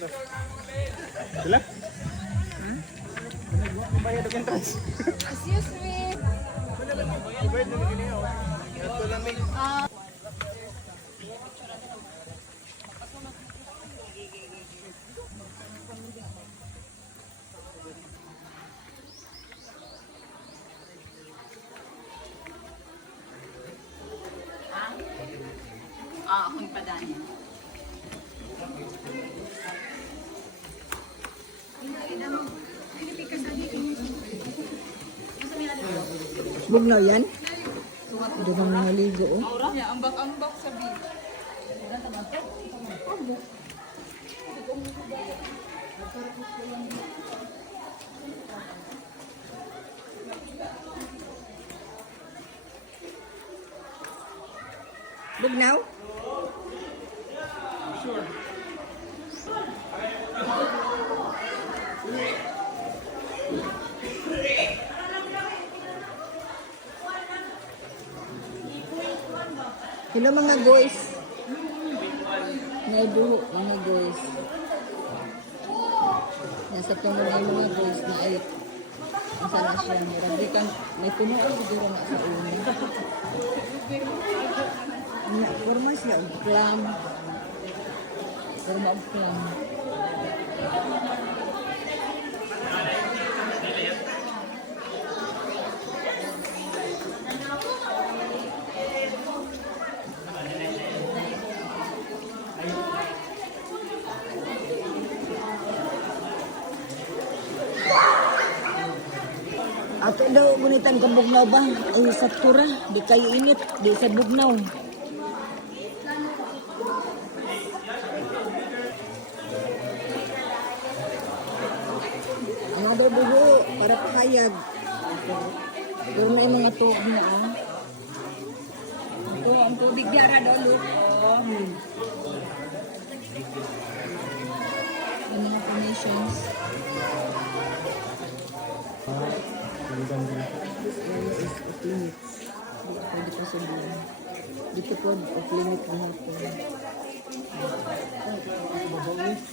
Sila? Bayad ang entrance. Excuse me. Bayad na gini oh. Ito lang may. Akong padaan yan. Bugnaw yan? Ito nang naligo oh. Ambak-ambak sa beach. Bugnaw? Hello mga guys. May buho mga guys. Nasa puno na yung mga guys na ay nasa na siya. Marami kang may puno ko siguro na sa ulo. Forma siya og clam. Forma og clam. Ato daw gunitan kang bugnaw ba? Ay sa tura, di kayo init, di sa bugnaw. Ang mga daw buho, para pakayag. Pero may mga tubig na ah. Ito, ang tubig yara daw, look. Ang mga formations. This area is off limits. Hindi pwede pa sabihin. Dito po off limit ang hapon.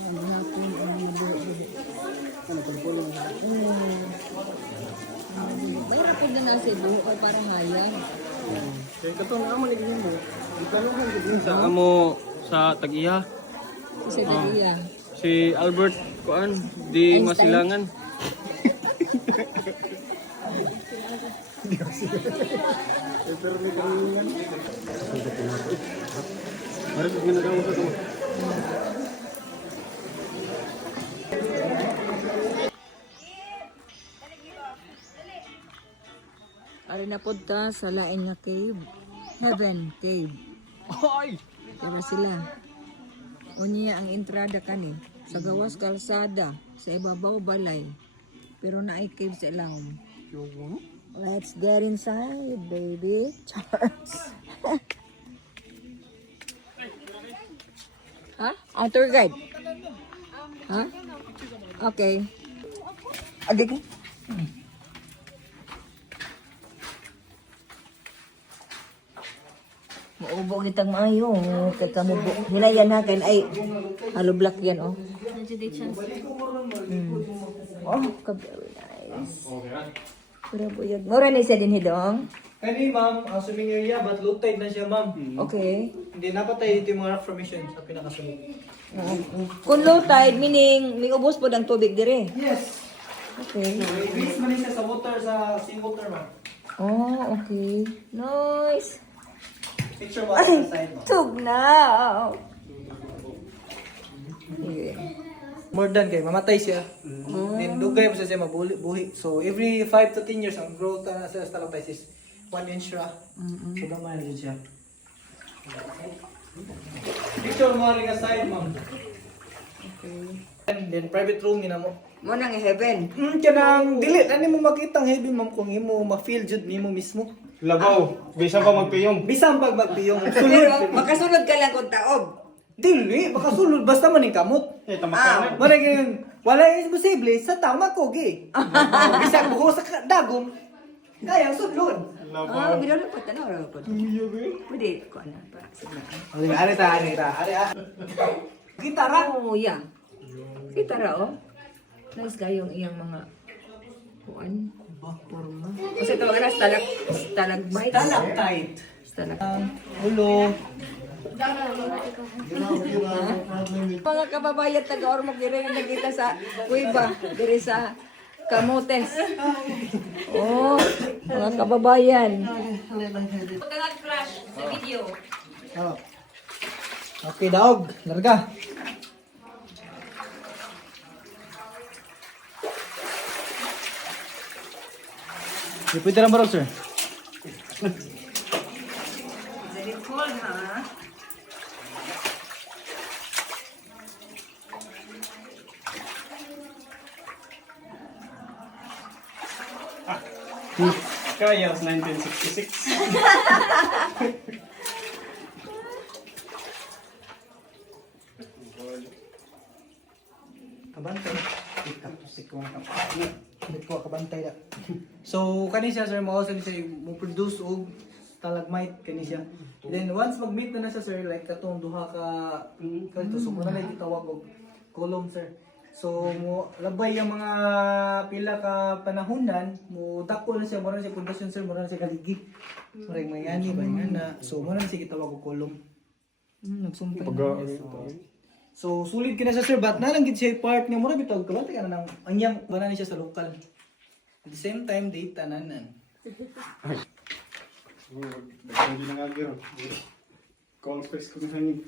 Ang hapon ang mabuhay. Ano kung pulo na? Bayra po na nasa buho ka parang hayang. Kaya ito na amo naging mo. Italuhan gid sa amo sa Tag-iya. Isa daliya. Si Albert kuan di Einstein? masilangan. Pero may kalingan. Harap ginagawa mo sa ito. Ari na po ta sa lain nga cave. Heaven Cave. Ay! Diba sila? Unya ang entrada kani. Sa gawas kalsada. Sa ibabaw balay. Pero na ay cave sa ilawom. Let's get inside, baby. Charles. Ha? Ang tour guide? Ha? Okay. Adik. Maubo kitang maayo. Kaya kamubo. Hilayan na kan ay halo black yan oh. Oh, very nice. Pura buyag. Mura na siya din hidong. Kani ma'am, ang swimming area, but low tide na siya ma'am. Okay. Hindi napatay dito yung mga rock formation sa pinakasulog. Kung low tide, meaning may ubos po ng tubig dire. Yes. Okay. Release man siya sa water, sa seawater ma'am. Oh, okay. Nice. Picture mo Ay, sa side ma'am. tugnaw. Okay. More than kay mamatay siya. Then dugay pa siya mabuhi. So every 5 to 10 years ang growth na sa stalactites is 1 inch ra. So gamay na siya. Picture mo rin sa side ma'am. Okay. And then private room ina mo. Mo nang heaven. Kanang dili ani mo makita ang heavy ma'am kung imo ma-feel jud nimo mismo. Labaw, bisa pa magpiyong. Bisan pag magpiyong Pero sulod. makasunod ka lang kung taob. Dili, baka sulod basta man ning kamot. Eh, tamak Wala ganyan. Wala imposible sa tama ko gi. Bisag buho sa dagom. Kaya sulod. Ah, bilo lang po tanaw ra po. Pwede ko na para sa mga. Ari ta. Gitara. Oh, yeah. Kita ra oh. Nice kayo yung iyang mga kuan. Forma. Kasi ito na stalagmite. Stalactite. Stalagmite. Ulo. Mga kababayan taga-Ormoc dire na nakita sa kuiba, dire sa Camotes. Oh, mga kababayan. Nag-flash sa video. Oh. Okay, daog. Larga. Di pwede lang barog, sir. Very cold, ha? Kaya, 1966. Kabantay. Ikapusik ko nga kapatid. Hindi ko kabantay na. So, kani siya, sir, mao siya mo produce og stalagmite kani siya. Then once mag-meet na siya, sir, like katong duha ka kanito, so muna na gitawag og column, sir. So mo labay ang mga pila ka panahonan, mo dako na siya, mo na siya production, sir, mo na siya kaligi. Maray mayani ba nga na. So mo na siya gitawag og column. Nagsumpay. So sulit kina siya, sir, but na lang gid siya part nga mo na bitawag kabantay ka na nang anyang wala ni siya sa local. At the same time, data nanan. Hindi na nga giro. Call face ko na hangin.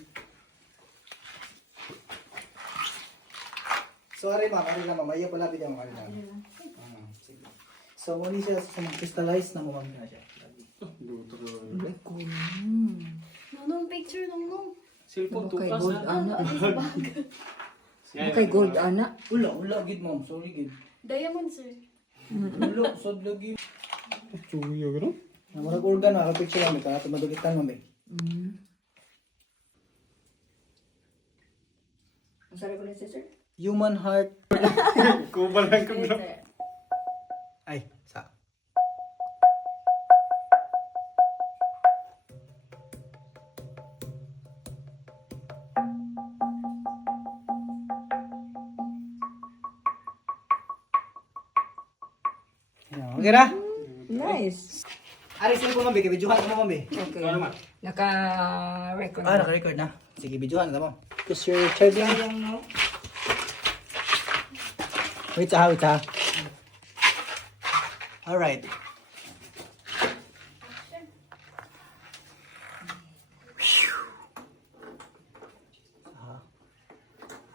So ari na mamaya pala bigyan mo kanina. Sige. So muli siya sa crystallize na mo na siya. Nung picture nung. Cellphone Kay tukas gold na. ana. Kay gold ana. Ula gid ma'am, sorry gid. Diamond, sir. Ula sad lagi. Chuyo gano? Na murag organ na picture lang ka tumadugitan mo be. Ang sarap ko na sir. Human heart. Kubal lang ko bro. Ay, sa. Okay na? Nice. Ari sila po mambi, videohan mo mambi. Okay. Ano man? Naka-record. Naka-record na. Sige, videohan na mo. Just your charge lang. Wait ha. Alright.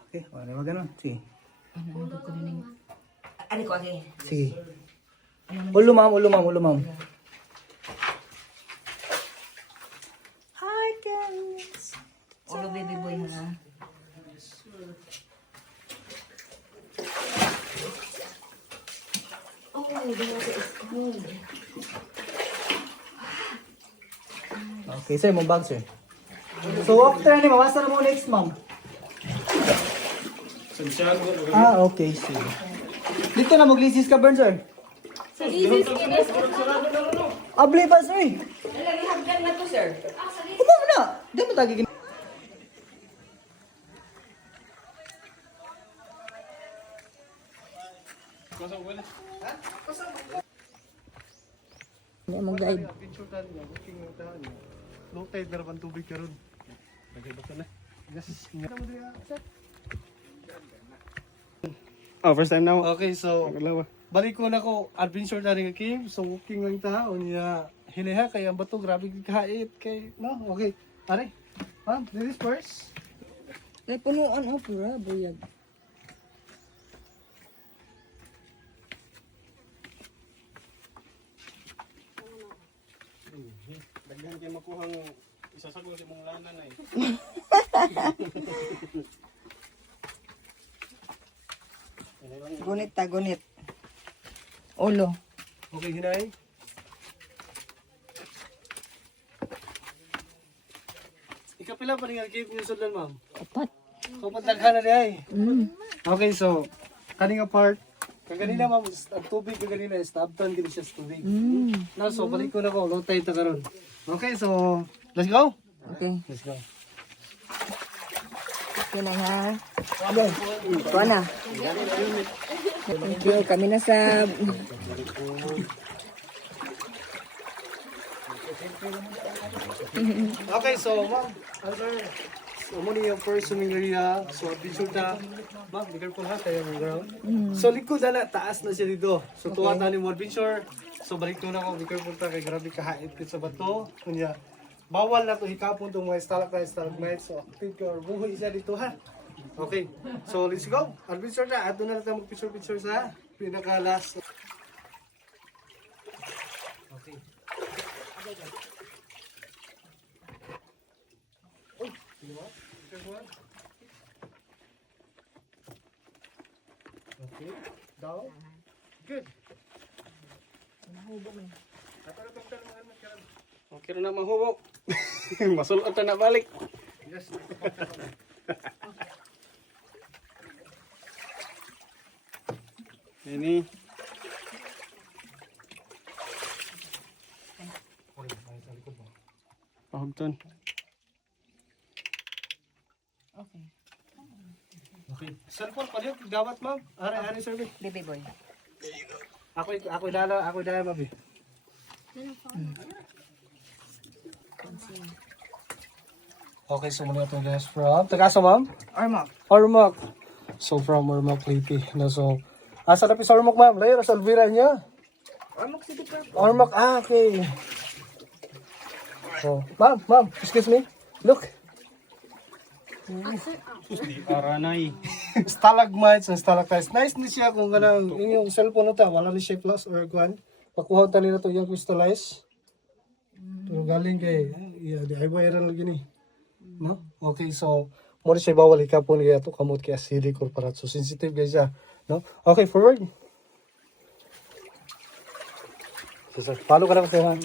Okay, wala mo ganun. Sige. Ano ko ate? Sige. Ulo ma'am. Hi guys. Ulo baby boy ha. Oh, Okay, sir, mong bag, sir. So, after ni mamasa na mo next, ma'am. Santiago. Okay, sige. Dito na maglisis ka, Bern, sir. Sa easy skin is Abli ba, sir? Lagi hagdan na to sir. Uma mo na. Di mo tagi Hindi mo guide. Picture tayo niya. Booking mo tayo niya. Low tide na naman tubig ka ron. Nag-iba ka na. Oh, first time now. Okay, so Kalawa. balik ko na ko adventure na rin cave. So walking lang ta niya hiliha kay ang bato grabe kahit kay no. Okay. Are. Ma'am, this is first. Kaya punuan o pura, buyag. Daghan kayo makuhang isasagol sa mong lana na eh. Gunit ta, gunit. Ulo. Okay, hinay. Ikapila pa rin ang cave niyo sudlan, ma'am. Apat. So pataghan na diay. Mm. Okay, so kaning part kaganina ma'am, ang tubig kaganina is tabtan gini siya sa tubig. Na so balik ko na ko, low tide ta karon. Okay, so let's go. Okay. Let's go. Okay na ha. Kuha na. Thank you. Kami na sa... Okay, so ma'am, answer. So muna yung first swimming area. So adventure ta. Ma'am, be careful ha, kayo ng girl. So likod na taas na siya dito. So tuwa tayo mo adventure. So balik ko na ako, be careful ta kay grabe kahait ko sa bato. Kunya, bawal na to hikapon tong mga stalactites, stalagmites. So active ka or buhay siya dito ha. Okay, so let's go. Adventure na. At doon na tayo mag-picture sa pinaka-last. Okay. Okay, down. Good. Okay na mahubog. Masulot na balik. Yes. Ini. Pahugton. Okay. Okay. Cellphone pa rin, gawat ma'am. Ari, survey. Baby boy. Ako dala, mabi. Okay, so muna ito guys from Tagasa ma'am? Armok. Ormoc. So from Ormoc, Leyte. No, so, asa na pi sa Ormoc ma'am? Layo, sa Alvira niya. Armok City Park. Ormoc, okay. So, ma'am, excuse me. Look. Aranay. Stalagmites and stalactites. Nice ni siya kung ganang yung cellphone na ta. Wala ni shape loss or kuan. Pakuha ta nila to yung crystallize. Pero galing kay, yeah, di ay viral gini. No? Okay, so, mo siya bawal ikapon kaya to kamot kay acidic or parat. So, sensitive guys siya. No? Okay, forward. So, sir, follow ka na kasi ha.